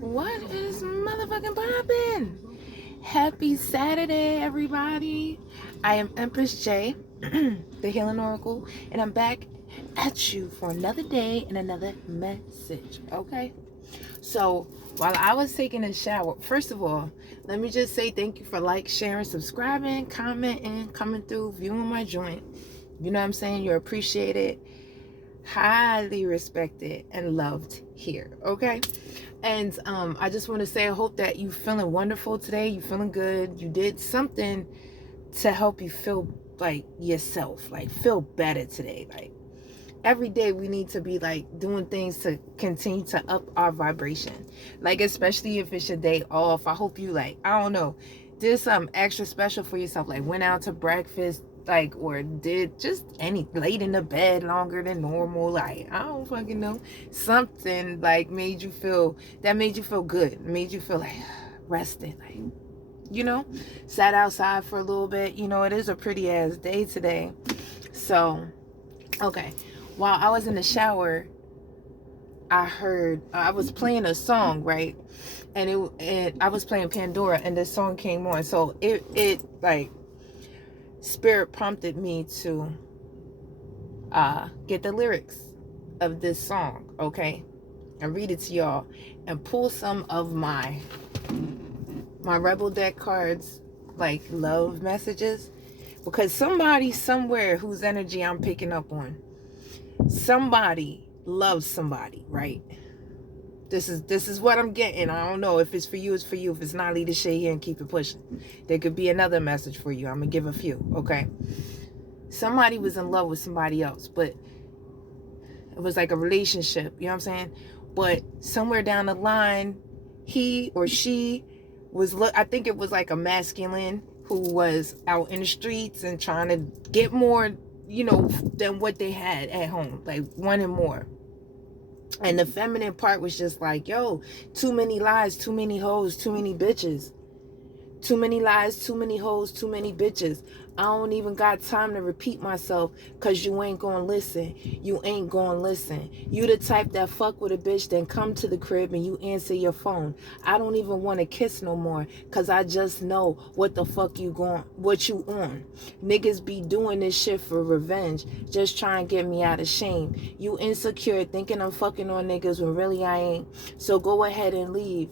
What is motherfucking poppin'? Happy Saturday, everybody. I am Empress J, the Healing Oracle, and I'm back at you for another day and another message, okay? So, while I was taking a shower, first of all, let me just say thank you for sharing, subscribing, commenting, coming through, viewing my joint. You know what I'm saying? You're appreciated, highly respected, and loved here, okay? And I just want to say I hope that you feeling wonderful today. You feeling good. You did something to help you feel like yourself, like feel better today. Like every day we need to be like doing things to continue to up our vibration. Like especially if it's your day off. I hope you I don't know, did something extra special for yourself. Like went out to breakfast, or did just laid in the bed longer than normal. Like I don't fucking know. Something made you feel good. Made you feel like rested. Sat outside for a little bit. It is a pretty ass day today. So okay. While I was in the shower, I was playing a song, right? And I was playing Pandora, and this song came on. So it spirit prompted me to get the lyrics of this song, okay? And read it to y'all and pull some of my Rebel deck cards, like love messages, because somebody somewhere whose energy I'm picking up on, somebody loves somebody, right? This is what I'm getting. I don't know if it's for you, it's for you. If it's not, leave the shit here and keep it pushing. There could be another message for you. I'm gonna give a few, okay? Somebody was in love with somebody else, but it was like a relationship, you know what I'm saying? But somewhere down the line, he or she was, I think it was like a masculine who was out in the streets and trying to get more, than what they had at home, like wanting more. And the feminine part was just like, yo, too many lies, too many hoes, too many bitches. Too many lies, too many hoes, too many bitches. I don't even got time to repeat myself, because you ain't gonna listen. You ain't gonna listen. You the type that fuck with a bitch, then come to the crib and you answer your phone. I don't even want to kiss no more, because I just know what the fuck what you on. Niggas be doing this shit for revenge, just try and get me out of shame. You insecure, thinking I'm fucking on niggas when really I ain't. So go ahead and leave.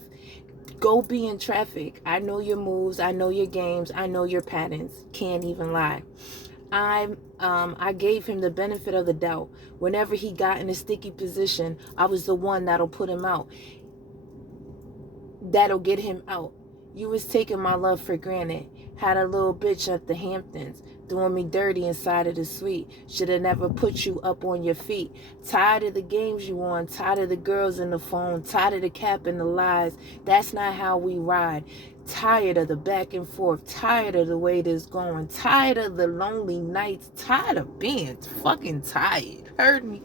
Go be in traffic. I know your moves. I know your games. I know your patterns. Can't even lie. I gave him the benefit of the doubt. Whenever he got in a sticky position, I was the one that'll put him out. That'll get him out. You was taking my love for granted. Had a little bitch at the Hamptons, doing me dirty inside of the suite. Should have never put you up on your feet. Tired of the games you on, tired of the girls in the phone, tired of the cap and the lies. That's not how we ride. Tired of the back and forth, tired of the way this going, tired of the lonely nights, tired of being fucking tired. Heard me?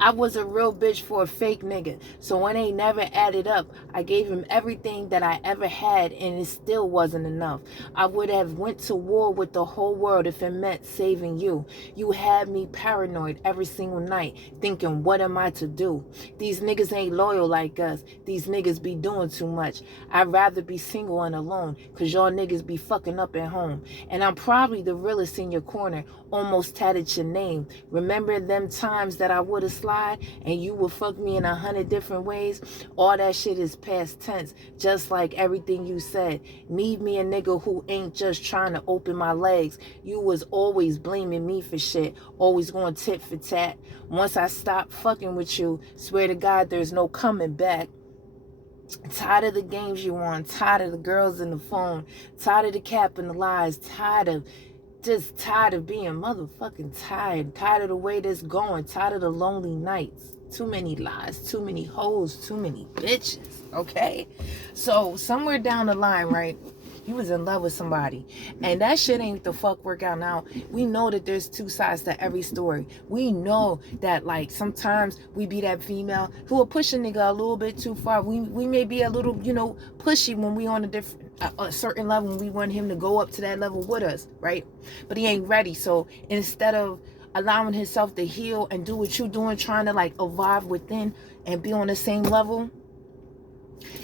I was a real bitch for a fake nigga. So when they never added up, I gave him everything that I ever had, and it still wasn't enough. I would have went to war with the whole world if it meant saving you. You had me paranoid every single night, thinking, what am I to do? These niggas ain't loyal like us. These niggas be doing too much. I'd rather be single and alone, cause y'all niggas be fucking up at home. And I'm probably the realest in your corner, almost tatted your name. Remember them times that I would have slide and you would fuck me in 100 different ways? All that shit is past tense, just like everything you said. Need me a nigga who ain't just trying to open my legs. You was always blaming me for shit, always going tit for tat. Once I stopped fucking with you, swear to God there's no coming back. Tired of the games you on, tired of the girls in the phone, tired of the cap and the lies, tired of being motherfucking tired of the way this going, tired of the lonely nights, too many lies, too many hoes, too many bitches, okay? So somewhere down the line, right, you was in love with somebody, and that shit ain't the fuck work out now. We know that there's two sides to every story. We know that sometimes we be that female who will push a nigga a little bit too far. We may be a little, pushy when we on a certain level, and we want him to go up to that level with us, right? But he ain't ready. So instead of allowing himself to heal and do what you doing, trying to evolve within and be on the same level,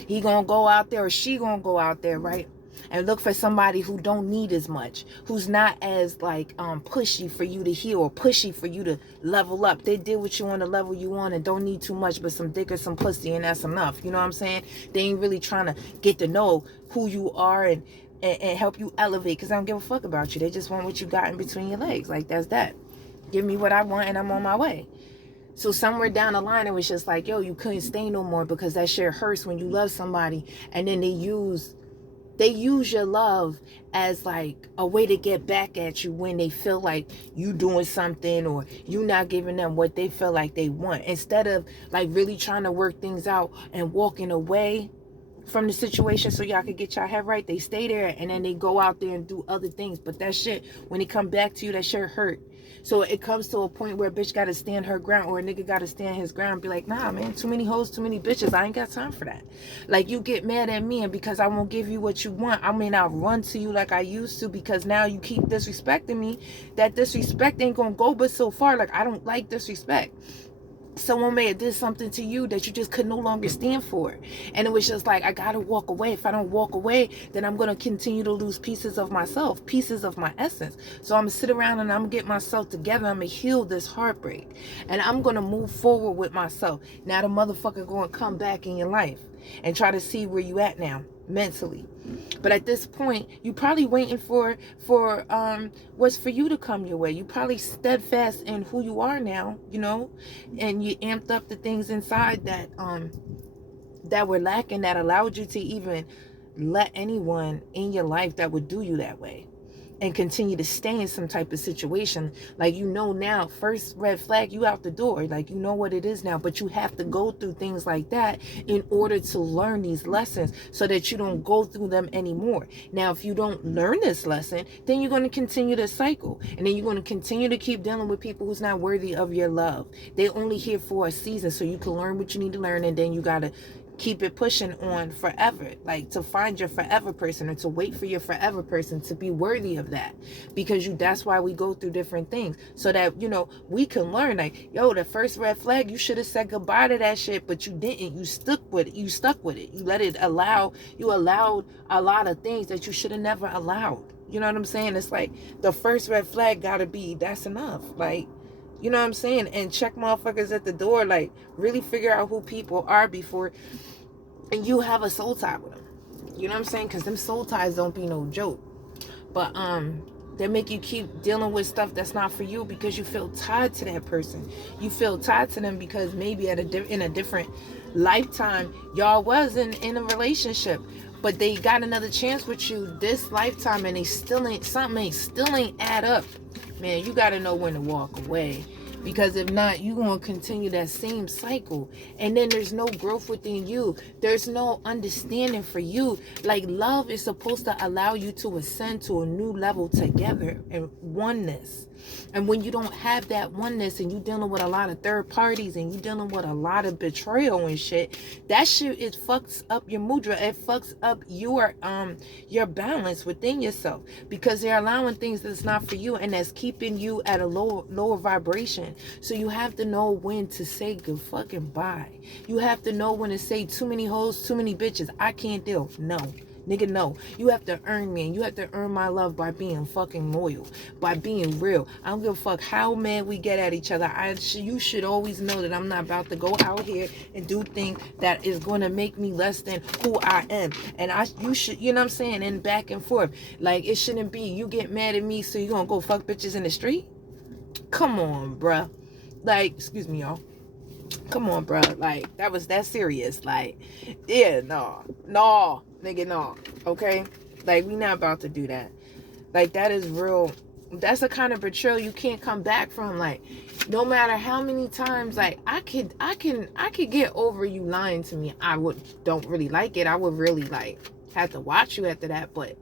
He gonna go out there, or she gonna go out there, right, and look for somebody who don't need as much, who's not as like pushy for you to heal, or pushy for you to level up. They did what you want to level you on and don't need too much but some dick or some pussy, and that's enough. You know what I'm saying? They ain't really trying to get to know who you are and help you elevate, because I don't give a fuck about you. They just want what you got in between your legs. Like, that's that. Give me what I want and I'm on my way. So somewhere down the line, it was just like, yo, you couldn't stay no more, because that shit hurts when you love somebody and then they use your love as like a way to get back at you when they feel like you doing something, or you not giving them what they feel like they want, instead of like really trying to work things out and walking away from the situation so y'all could get y'all head right. They stay there and then they go out there and do other things. But that shit, when it come back to you, that shit hurt. So it comes to a point where a bitch gotta stand her ground, or a nigga gotta stand his ground and be like, nah, man, too many hoes, too many bitches. I ain't got time for that. Like, you get mad at me, and because I won't give you what you want, I may not run to you like I used to, because now you keep disrespecting me. That disrespect ain't gonna go but so far. Like, I don't like disrespect. Someone may have did something to you that you just could no longer stand for. And it was just like, I gotta walk away. If I don't walk away, then I'm gonna continue to lose pieces of myself, pieces of my essence. So I'm gonna sit around and I'm gonna get myself together. I'm gonna heal this heartbreak. And I'm gonna move forward with myself. Now the motherfucker gonna come back in your life and try to see where you at now, mentally. But at this point, you probably waiting for what's for you to come your way. You probably steadfast in who you are now, you know, and you amped up the things inside that were lacking, that allowed you to even let anyone in your life that would do you that way and continue to stay in some type of situation. Like, you know, now, first red flag, you out the door. Like, you know what it is now, but you have to go through things like that in order to learn these lessons so that you don't go through them anymore. Now, if you don't learn this lesson, then you're going to continue to cycle, and then you're going to continue to keep dealing with people who's not worthy of your love. They only here for a season, so you can learn what you need to learn, and then you got to keep it pushing on forever, like to find your forever person, or to wait for your forever person to be worthy of that. Because that's why we go through different things, so that, you know, we can learn, like, yo, the first red flag, you should have said goodbye to that shit, but you didn't. You stuck with it. You let it you allowed a lot of things that you should have never allowed. You know what I'm saying? It's like the first red flag gotta be, that's enough. Like, you know what I'm saying? And check motherfuckers at the door. Like, really figure out who people are before and you have a soul tie with them. You know what I'm saying? Because them soul ties don't be no joke. But they make you keep dealing with stuff that's not for you, because you feel tied to that person. You feel tied to them because maybe in a different lifetime y'all was in a relationship, but they got another chance with you this lifetime, and something still ain't add up. Man, you got to know when to walk away, because if not, you're going to continue that same cycle, and then there's no growth within you. There's no understanding for you. Like, love is supposed to allow you to ascend to a new level together and oneness. And when you don't have that oneness, and you're dealing with a lot of third parties, and you're dealing with a lot of betrayal and shit, that shit, it fucks up your mudra. It fucks up your balance within yourself, because they're allowing things that's not for you, and that's keeping you at a lower vibration. So you have to know when to say good fucking bye. You have to know when to say, too many hoes, too many bitches, I can't deal. No. Nigga, no. You have to earn me, and you have to earn my love by being fucking loyal, by being real. I don't give a fuck how mad we get at each other. You should always know that I'm not about to go out here and do things that is going to make me less than who I am. And you should, you know what I'm saying, and back and forth. Like, it shouldn't be you get mad at me, so you gonna go fuck bitches in the street? Come on, bruh. Like, excuse me, y'all. Come on, bruh. Like, that was that serious. Like, yeah, no, nigga, no. Okay? Like, we not about to do that. Like, that is real. That's the kind of betrayal you can't come back from. Like, no matter how many times, like, I could get over you lying to me. Don't really like it. I would really, like, have to watch you after that. But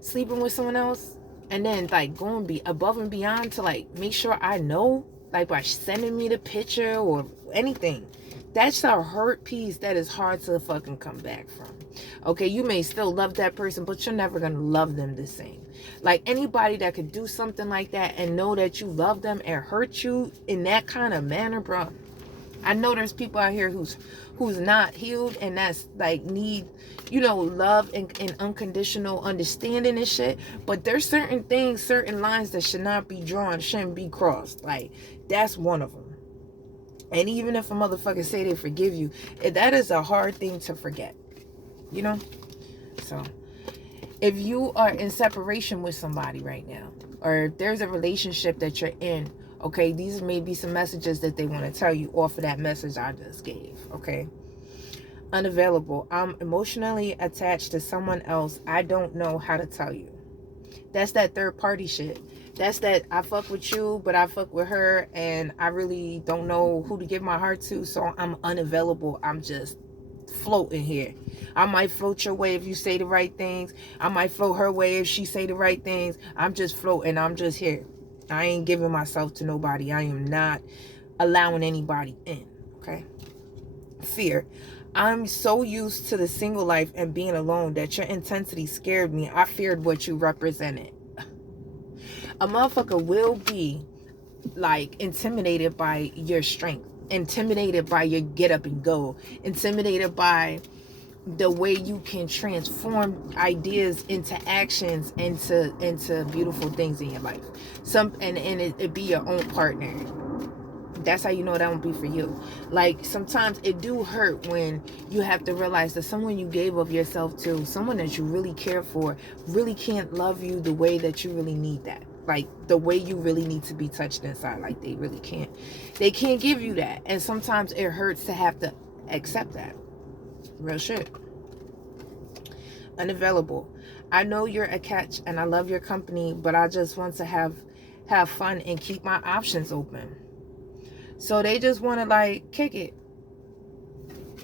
sleeping with someone else, and then, like, going above and beyond to, like, make sure I know, like, by sending me the picture or anything, that's a hurt piece that is hard to fucking come back from. Okay, you may still love that person, but you're never gonna love them the same. Like, anybody that could do something like that and know that you love them and hurt you in that kind of manner, bro, I know there's people out here who's not healed, and that's like need, love and unconditional understanding and shit. But there's certain things, certain lines that should not be drawn, shouldn't be crossed. Like, that's one of them. And even if a motherfucker say they forgive you, that is a hard thing to forget. So if you are in separation with somebody right now, or if there's a relationship that you're in, okay, these may be some messages that they want to tell you off of that message I just gave, okay? Unavailable. I'm emotionally attached to someone else. I don't know how to tell you. That's that third party shit. That's that I fuck with you, but I fuck with her, and I really don't know who to give my heart to, so I'm unavailable. I'm just floating here. I might float your way if you say the right things. I might float her way if she say the right things. I'm just floating. I'm just here. I ain't giving myself to nobody. I am not allowing anybody in. Okay? Fear. I'm so used to the single life and being alone that your intensity scared me. I feared what you represented. A motherfucker will be like intimidated by your strength, intimidated by your get up and go, intimidated by the way you can transform ideas into actions, into beautiful things in your life. And it be your own partner. That's how you know that won't be for you. Like, sometimes it do hurt when you have to realize that someone you gave of yourself to, someone that you really care for, really can't love you the way that you really need that. Like, the way you really need to be touched inside. Like, they really can't. They can't give you that. And sometimes it hurts to have to accept that. Real shit. Unavailable. I know you're a catch and I love your company, but I just want to have fun and keep my options open. So they just want to like kick it.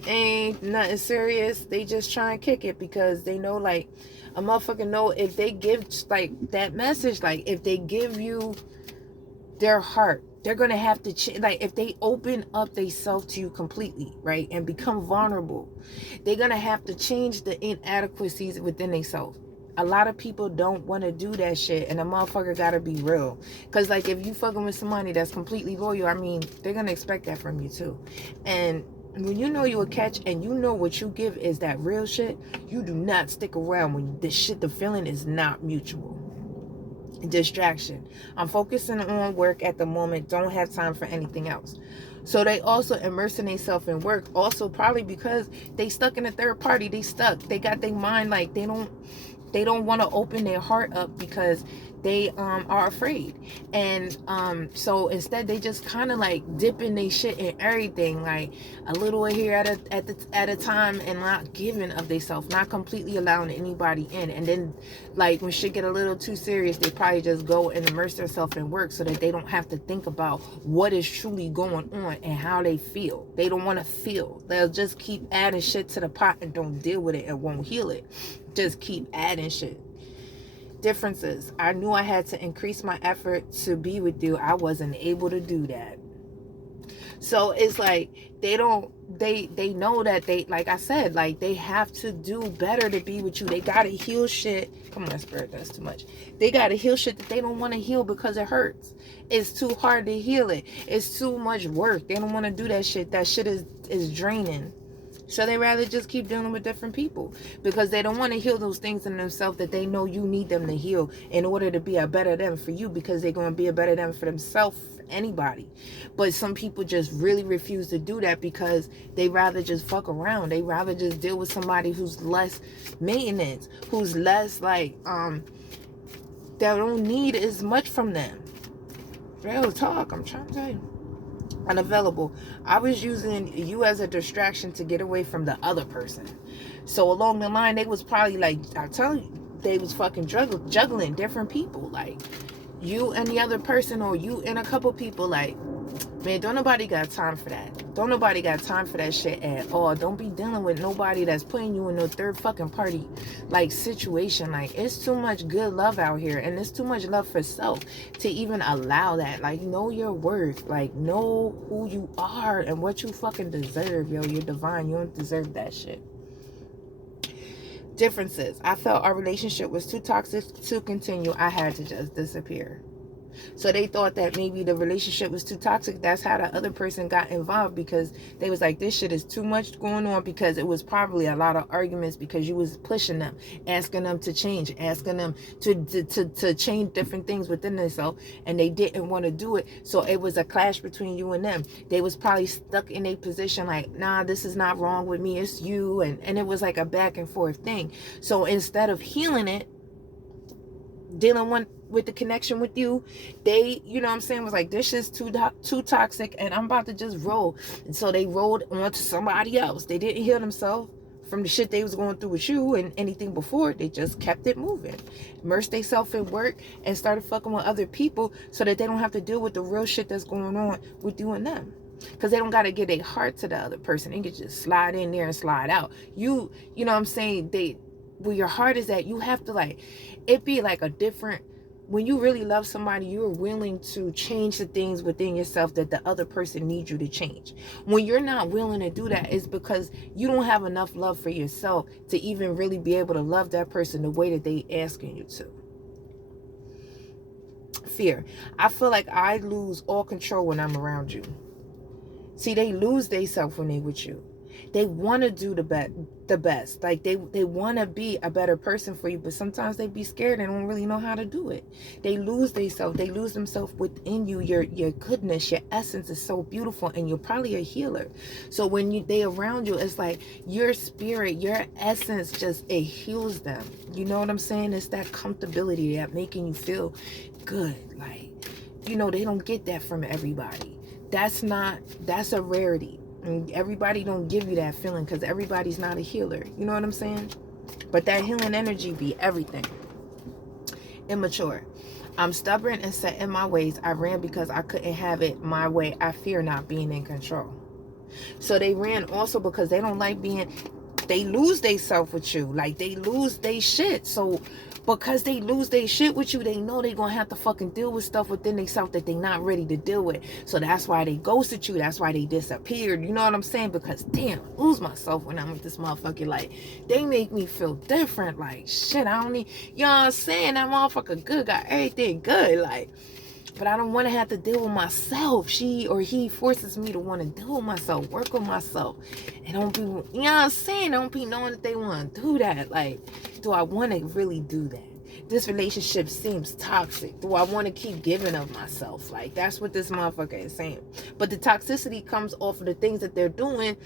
Ain't nothing serious. They just try and kick it because they know, like, a motherfucker know if they give like that message, like if they give you their heart, they're gonna have to like if they open up themselves to you completely, right, and become vulnerable, they're gonna have to change the inadequacies within themselves. A lot of people don't want to do that shit, and a motherfucker gotta be real. Because like if you fucking with somebody that's completely loyal, I mean, they're gonna expect that from you too. And when you know you a catch and you know what you give is that real shit, you do not stick around when the feeling is not mutual. Distraction. I'm focusing on work at the moment, don't have time for anything else. So they also immersing themselves in work, also probably because they stuck in a third party. They got their mind like they don't want to open their heart up because they are afraid. And so instead they just kind of like dipping their shit in everything, like a little here at a time, and not giving of themselves, not completely allowing anybody in. And then like when shit get a little too serious, they probably just go and immerse themselves in work so that they don't have to think about what is truly going on and how they feel. They don't want to feel. They'll just keep adding shit to the pot and don't deal with it and won't heal it. Just keep adding shit. Differences. I knew I had to increase my effort to be with you. I wasn't able to do that. So it's like they know that they, like I said, like they have to do better to be with you. They gotta heal shit. Come on, Spirit, that's too much. They gotta heal shit that they don't want to heal because it hurts. It's too hard to heal it. It's too much work. They don't want to do that shit. That shit is draining. So they rather just keep dealing with different people because they don't want to heal those things in themselves that they know you need them to heal in order to be a better them for you, because they're going to be a better them for themselves, anybody. But some people just really refuse to do that because they rather just fuck around. They rather just deal with somebody who's less maintenance, who's less like, that don't need as much from them. Real talk, I'm trying to tell you. Unavailable. I was using you as a distraction to get away from the other person. So along the line, they was probably like, I tell you, they was fucking juggling different people, like you and the other person, or you and a couple people. Like, man, don't nobody got time for that. Don't nobody got time for that shit at all. Don't be dealing with nobody that's putting you in no third fucking party like situation. Like, it's too much good love out here, and it's too much love for self to even allow that. Like, know your worth. Like, know who you are and what you fucking deserve, yo. You're divine. You don't deserve that shit. Differences. I felt our relationship was too toxic to continue. I had to just disappear. So they thought that maybe the relationship was too toxic. That's how the other person got involved, because they was like, this shit is too much going on, because it was probably a lot of arguments because you was pushing them, asking them to change, asking them to change different things within themselves, and they didn't want to do it. So it was a clash between you and them. They was probably stuck in a position like, nah, this is not wrong with me, it's you. And it was like a back and forth thing. So instead of healing it, dealing with the connection with you, they, you know what I'm saying, was like, this is too toxic and I'm about to just roll. And so they rolled onto somebody else. They didn't heal themselves from the shit they was going through with you and anything before. They just kept it moving, immersed themselves in work, and started fucking with other people so that they don't have to deal with the real shit that's going on with you and them. Because they don't got to give their heart to the other person. They can just slide in there and slide out. You know what I'm saying, where your heart is at, you have to, like, it be like a different, when you really love somebody, you're willing to change the things within yourself that the other person needs you to change. When you're not willing to do that, it's because you don't have enough love for yourself to even really be able to love that person the way that they asking you to. Fear. I feel like I lose all control when I'm around you. See, they lose themselves when they with you. They want to do the best. Like, they want to be a better person for you, but sometimes they be scared and don't really know how to do it. They lose themselves. They lose themselves within you. Your goodness, your essence is so beautiful, and you're probably a healer. So when they around you, it's like your spirit, your essence, just, it heals them. You know what I'm saying? It's that comfortability, that making you feel good. Like, you know, they don't get that from everybody. That's a rarity. And everybody don't give you that feeling, because everybody's not a healer. You know what I'm saying? But that healing energy be everything. Immature. I'm stubborn and set in my ways. I ran because I couldn't have it my way. I fear not being in control. So they ran also because they don't like being, they lose they self with you. Like, they lose they shit. So because they lose they shit with you, they know they gonna have to fucking deal with stuff within themselves that they not ready to deal with. So that's why they ghosted you. That's why they disappeared. You know what I'm saying? Because damn, I lose myself when I'm with this motherfucker. Like, they make me feel different. Like, shit, I don't need, you know what I'm saying? That motherfucker good, got everything good. Like, but I don't want to have to deal with myself. She or he forces me to want to deal with myself, work on myself. And don't be, you know what I'm saying? Don't be knowing that they want to do that. Like, do I want to really do that? This relationship seems toxic. Do I want to keep giving of myself? Like, that's what this motherfucker is saying. But the toxicity comes off of the things that they're doing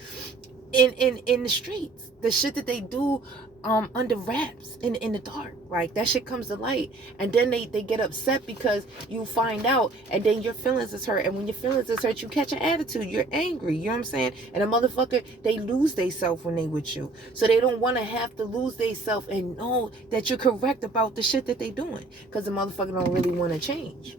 in the streets. The shit that they do under wraps in the dark. Like, that shit comes to light, and then they get upset because you find out, and then your feelings is hurt. And when your feelings is hurt, you catch an attitude, you're angry. You know what I'm saying? And a motherfucker, they lose they self when they with you. So they don't want to have to lose they self and know that you're correct about the shit that they doing, because the motherfucker don't really want to change.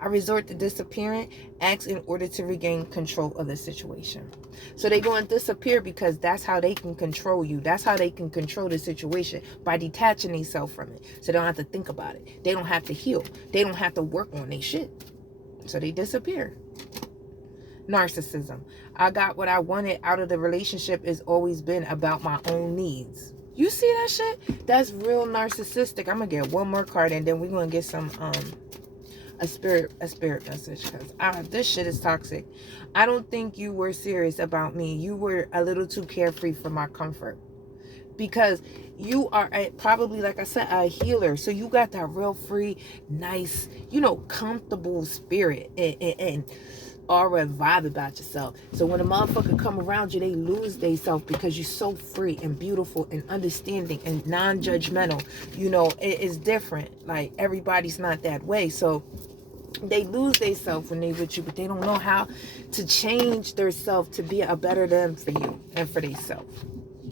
I resort to disappearing acts in order to regain control of the situation. So they go and disappear because that's how they can control you. That's how they can control the situation, by detaching themselves from it. So they don't have to think about it. They don't have to heal. They don't have to work on their shit. So they disappear. Narcissism. I got what I wanted out of the relationship. Has always been about my own needs. You see that shit? That's real narcissistic. I'm going to get one more card, and then we're going to get some a spirit message, because this shit is toxic. I don't think you were serious about me. You were a little too carefree for my comfort, because you are probably, like I said, a healer. So you got that real free, nice, you know, comfortable spirit and aura vibe about yourself. So when a motherfucker come around you, they lose themselves, because you're so free and beautiful and understanding and non-judgmental. You know, it's different. Like, everybody's not that way. So they lose themselves when they with you, but they don't know how to change their self to be a better them for you and for themselves.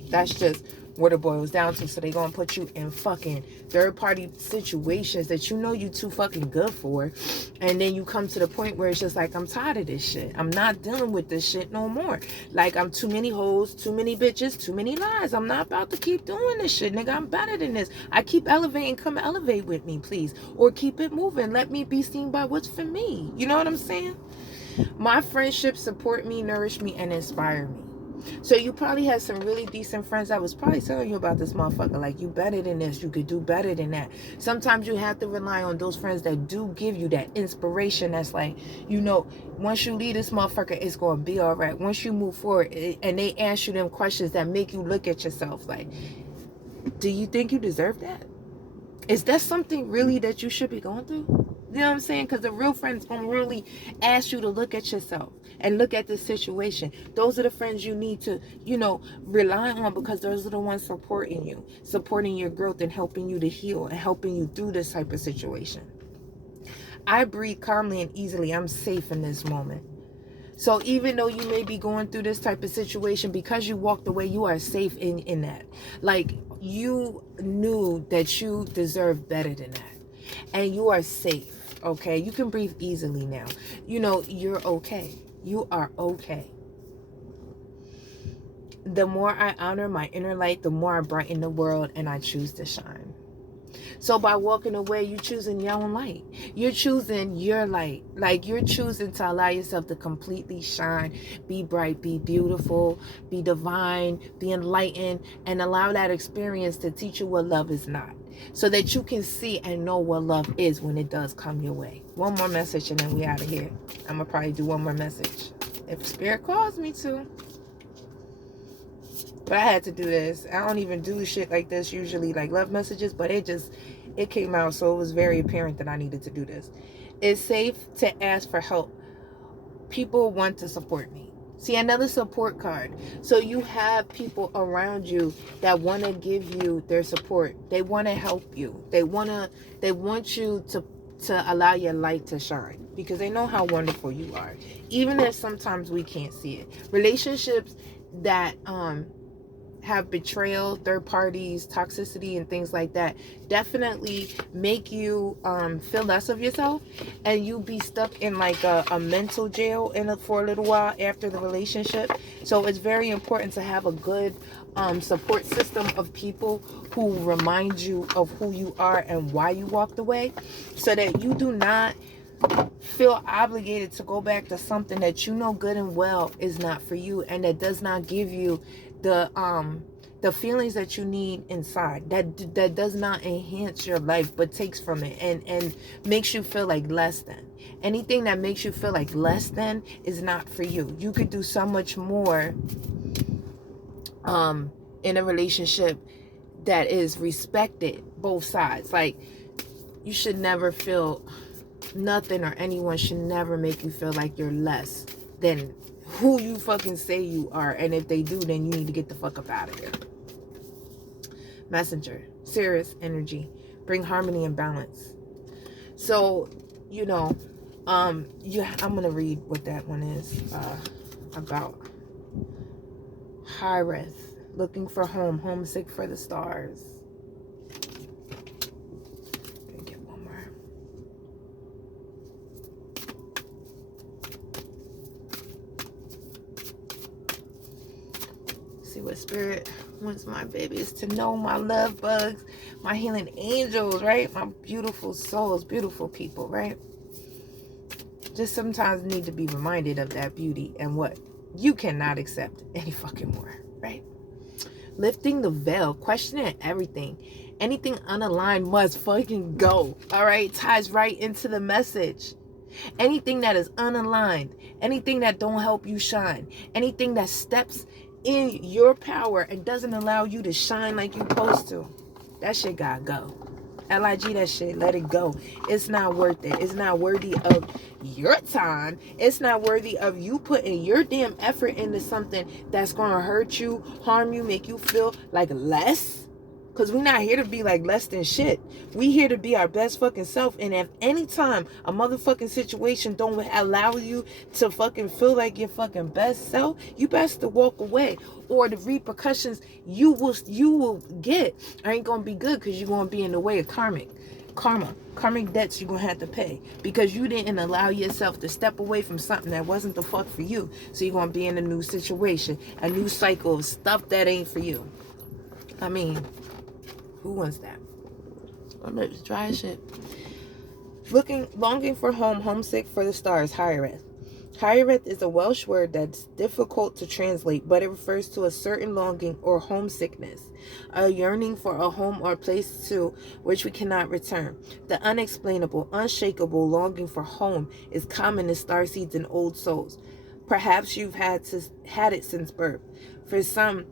That's just what it boils down to. So they gonna put you in fucking third-party situations that you know you too fucking good for, and then you come to the point where it's just like, I'm tired of this shit. I'm not dealing with this shit no more. Like, I'm too many hoes, too many bitches, too many lies. I'm not about to keep doing this shit, nigga. I'm better than this. I keep elevating. Come elevate with me, please, or keep it moving. Let me be seen by what's for me. You know what I'm saying? My friendships support me, nourish me, and inspire me. So you probably had some really decent friends that was probably telling you about this motherfucker. Like, you better than this. You could do better than that. Sometimes you have to rely on those friends that do give you that inspiration. That's like, once you leave this motherfucker, it's going to be all right. Once you move forward and they ask you them questions that make you look at yourself like, do you think you deserve that? Is that something really that you should be going through? You know what I'm saying? Because the real friends going to really ask you to look at yourself and look at the situation. Those are the friends you need to, rely on, because those are the ones supporting you, supporting your growth and helping you to heal and helping you through this type of situation. I breathe calmly and easily. I'm safe in this moment. So even though you may be going through this type of situation, because you walked away, you are safe in that. Like, you knew that you deserve better than that. And you are safe, okay? You can breathe easily now. You're okay. You are okay. The more I honor my inner light, the more I brighten the world, and I choose to shine. So by walking away, you're choosing your own light. You're choosing your light. Like, you're choosing to allow yourself to completely shine, be bright, be beautiful, be divine, be enlightened, and allow that experience to teach you what love is not, so that you can see and know what love is when it does come your way. One more message and then we out of here. I'm going to probably do one more message if Spirit calls me to. But I had to do this. I don't even do shit like this usually, like love messages, but it came out, so it was very apparent that I needed to do this. It's safe to ask for help. People want to support me. See, another support card. So you have people around you that want to give you their support. They want to help you. They want you to allow your light to shine, because they know how wonderful you are, even if sometimes we can't see it. Relationships that have betrayal, third parties, toxicity, and things like that definitely make you feel less of yourself, and you be stuck in like a mental jail for a little while after the relationship. So it's very important to have a good support system of people who remind you of who you are and why you walked away, so that you do not feel obligated to go back to something that you know good and well is not for you, and that does not give you the feelings that you need inside, that does not enhance your life but takes from it and makes you feel like less than. Anything that makes you feel like less than is not for you. You could do so much more in a relationship that is respected, both sides. Like, you should never feel, nothing or anyone should never make you feel like you're less than who you fucking say you are. And if they do, then you need to get the fuck up out of here. Messenger, Sirius energy, bring harmony and balance. So, I'm gonna read what that one is about. Hireth, looking for home, homesick for the stars. Let me get one more. See what Spirit wants my babies to know, my love bugs, my healing angels, right? My beautiful souls, beautiful people, right? Just sometimes need to be reminded of that beauty and what you cannot accept any fucking more, right? Lifting the veil, questioning everything. Anything unaligned must fucking go, all right? Ties right into the message. Anything that is unaligned, anything that don't help you shine, anything that steps in your power and doesn't allow you to shine like you're supposed to, that shit gotta go. LIG that shit, let it go. It's not worth it. It's not worthy of your time. It's not worthy of you putting your damn effort into something that's gonna hurt you, harm you, make you feel like less. Because we're not here to be like less than shit. We here to be our best fucking self. And if any time a motherfucking situation don't allow you to fucking feel like your fucking best self, you best to walk away. Or the repercussions you will get ain't gonna be good, because you're gonna be in the way of karmic debts you're gonna have to pay, because you didn't allow yourself to step away from something that wasn't the fuck for you. So you're gonna be in a new situation, a new cycle of stuff that ain't for you. I mean, who wants that? I'm just dry as shit. Longing for home, homesick for the stars. Hireth. Hiereth is a Welsh word that's difficult to translate, but it refers to a certain longing or homesickness, a yearning for a home or place to which we cannot return. The unexplainable, unshakable longing for home is common in starseeds and old souls. Perhaps you've had it since birth. For some,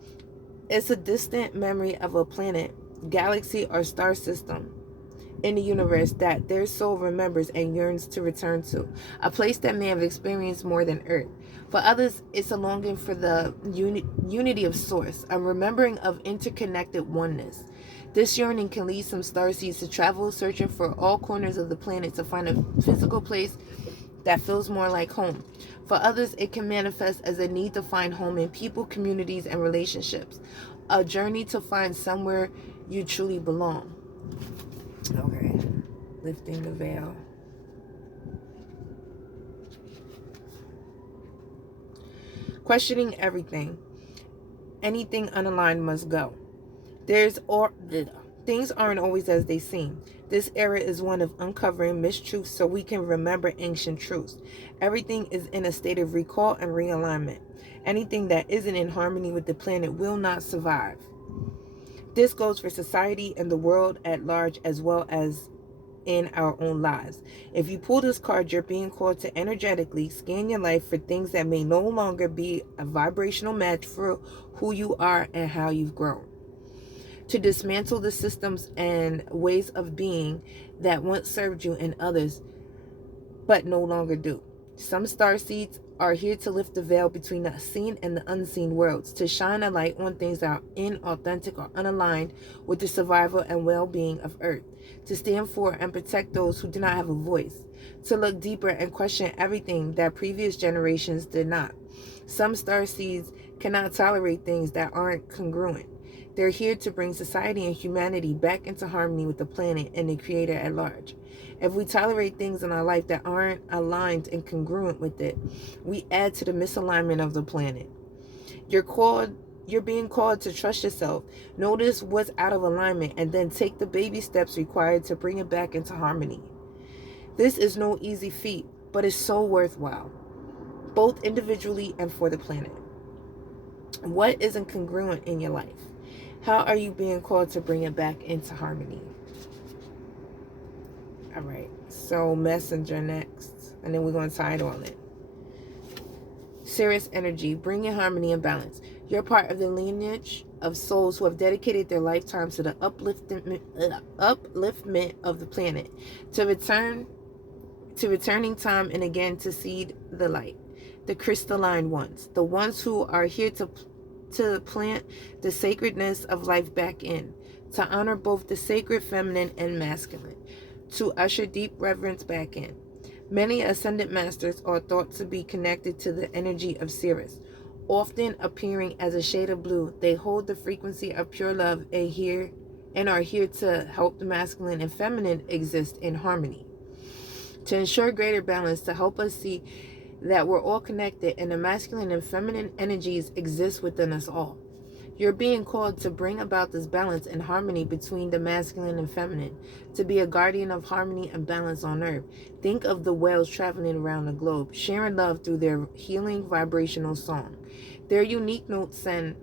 it's a distant memory of a planet, galaxy, or star system in the universe that their soul remembers and yearns to return to, a place that may have experienced more than Earth. For others, it's a longing for the unity of source, a remembering of interconnected oneness. This yearning can lead some starseeds to travel searching for all corners of the planet to find a physical place that feels more like home. For others, it can manifest as a need to find home in people, communities, and relationships, a journey to find somewhere you truly belong. Okay, lifting the veil. Questioning everything. Anything unaligned must go. Things aren't always as they seem. This era is one of uncovering mistruths so we can remember ancient truths. Everything is in a state of recall and realignment. Anything that isn't in harmony with the planet will not survive. This goes for society and the world at large, as well as in our own lives. If you pull this card, you're being called to energetically scan your life for things that may no longer be a vibrational match for who you are and how you've grown. To dismantle the systems and ways of being that once served you and others, but no longer do. Some starseeds are here to lift the veil between the seen and the unseen worlds, to shine a light on things that are inauthentic or unaligned with the survival and well-being of Earth, to stand for and protect those who do not have a voice, to look deeper and question everything that previous generations did not. Some starseeds cannot tolerate things that aren't congruent. They're here to bring society and humanity back into harmony with the planet and the Creator at large. If we tolerate things in our life that aren't aligned and congruent with it, we add to the misalignment of the planet. You're being called to trust yourself, notice what's out of alignment, and then take the baby steps required to bring it back into harmony. This is no easy feat, but it's so worthwhile, both individually and for the planet. What isn't congruent in your life? How are you being called to bring it back into harmony? All right, so Messenger next, and then we're going to tie it all in. Sirius energy, bringing harmony and balance. You're part of the lineage of souls who have dedicated their lifetimes to the upliftment of the planet, to returning time and again to seed the light. The crystalline ones, the ones who are here to plant the sacredness of life back in, to honor both the sacred feminine and masculine, to usher deep reverence back in. Many ascended masters are thought to be connected to the energy of Sirius. Often appearing as a shade of blue, they hold the frequency of pure love and are here to help the masculine and feminine exist in harmony. To ensure greater balance, to help us see that we're all connected and the masculine and feminine energies exist within us all. You're being called to bring about this balance and harmony between the masculine and feminine, to be a guardian of harmony and balance on Earth. Think of the whales traveling around the globe, sharing love through their healing vibrational song. Their unique notes send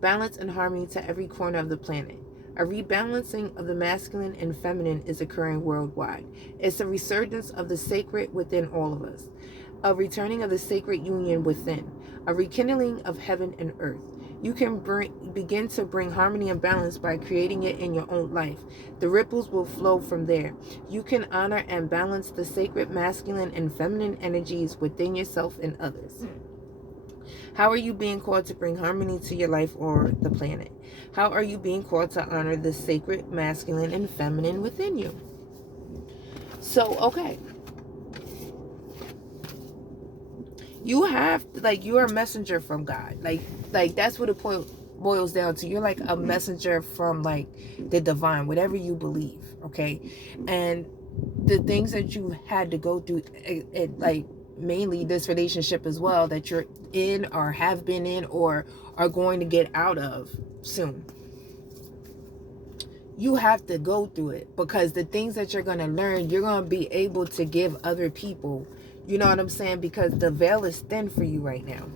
balance and harmony to every corner of the planet. A rebalancing of the masculine and feminine is occurring worldwide. It's a resurgence of the sacred within all of us, a returning of the sacred union within, a rekindling of heaven and earth. You can begin to bring harmony and balance by creating it in your own life. The ripples will flow from there. You can honor and balance the sacred masculine and feminine energies within yourself and others. How are you being called to bring harmony to your life or the planet? How are you being called to honor the sacred masculine and feminine within you? So, okay. You have, you're a messenger from God. Like that's what it boils down to. You're like a messenger from, the divine, whatever you believe, okay? And the things that you had to go through, mainly this relationship as well, that you're in or have been in or are going to get out of soon. You have to go through it, because the things that you're going to learn, you're going to be able to give other people You know what I'm saying? Because the veil is thin for you right now.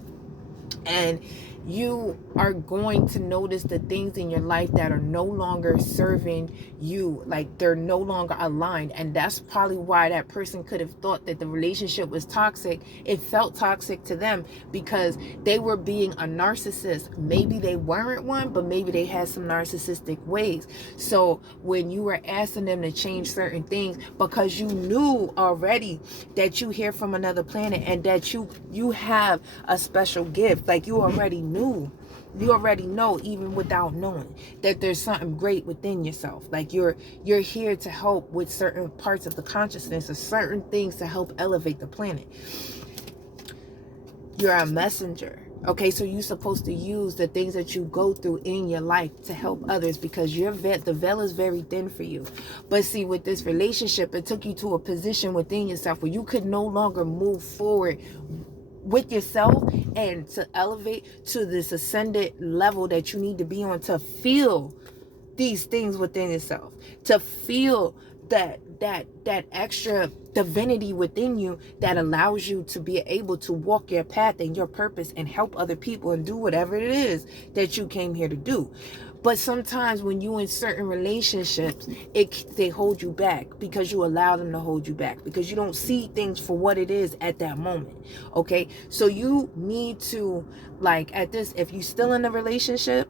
And you are going to notice the things in your life that are no longer serving you, like they're no longer aligned. And that's probably why that person could have thought that the relationship was toxic. It felt toxic to them because they were being a narcissist. Maybe they weren't one, but maybe they had some narcissistic ways. So when you were asking them to change certain things because you knew already that you hear from another planet and that you have a special gift, like you already know, even without knowing, that there's something great within yourself. Like you're here to help with certain parts of the consciousness or certain things to help elevate the planet. You're a messenger. Okay, so you're supposed to use the things that you go through in your life to help others because the veil is very thin for you. But see, with this relationship, it took you to a position within yourself where you could no longer move forward with yourself and to elevate to this ascended level that you need to be on, to feel these things within yourself, to feel that extra divinity within you that allows you to be able to walk your path and your purpose and help other people and do whatever it is that you came here to do. But sometimes when you in certain relationships, they hold you back because you allow them to hold you back because you don't see things for what it is at that moment. Okay, so you need to, like, at this, if you still in a relationship,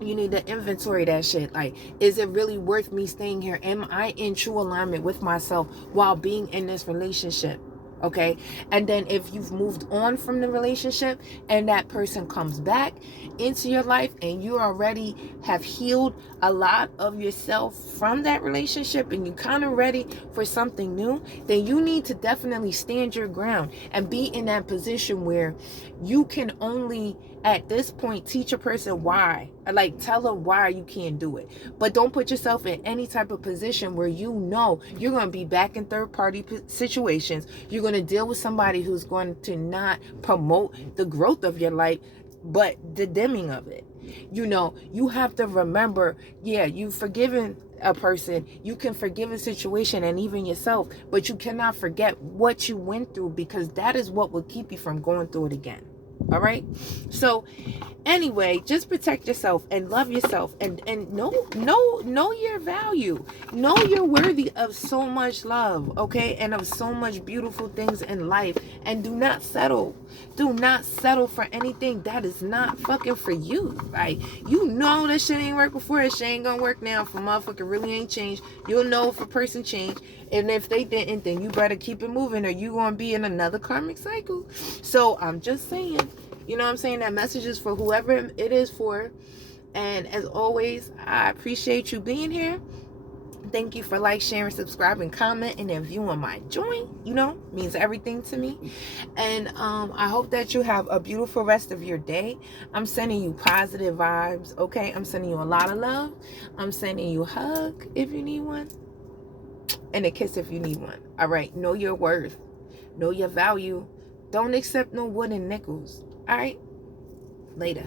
you need to inventory that shit. Like, is it really worth me staying here? Am I in true alignment with myself while being in this relationship? Okay, and then if you've moved on from the relationship and that person comes back into your life and you already have healed a lot of yourself from that relationship and you're kind of ready for something new, then you need to definitely stand your ground and be in that position where you can only at this point teach a person why, like tell them why you can't do it. But don't put yourself in any type of position where you know you're going to be back in third party situations. You're going to deal with somebody who's going to not promote the growth of your life, but the dimming of it. You know, you have to remember, yeah, you've forgiven a person, you can forgive a situation and even yourself, but you cannot forget what you went through because that is what will keep you from going through it again. All right, so anyway, just protect yourself and love yourself and know your value. Know you're worthy of so much love, okay, and of so much beautiful things in life. And do not settle for anything that is not fucking for you. Like, you know that shit ain't work before, that shit ain't gonna work now. If a motherfucker really ain't changed, you'll know if a person changed. And if they didn't, then you better keep it moving or you gonna be in another karmic cycle. So I'm just saying, you know what I'm saying? That message is for whoever it is for. And as always, I appreciate you being here. Thank you for like, sharing, subscribing, commenting, and viewing my joint. You know, means everything to me. And I hope that you have a beautiful rest of your day. I'm sending you positive vibes, okay? I'm sending you a lot of love. I'm sending you a hug if you need one. And a kiss if you need one. All right, know your worth. Know your value. Don't accept no wooden nickels. All right, later.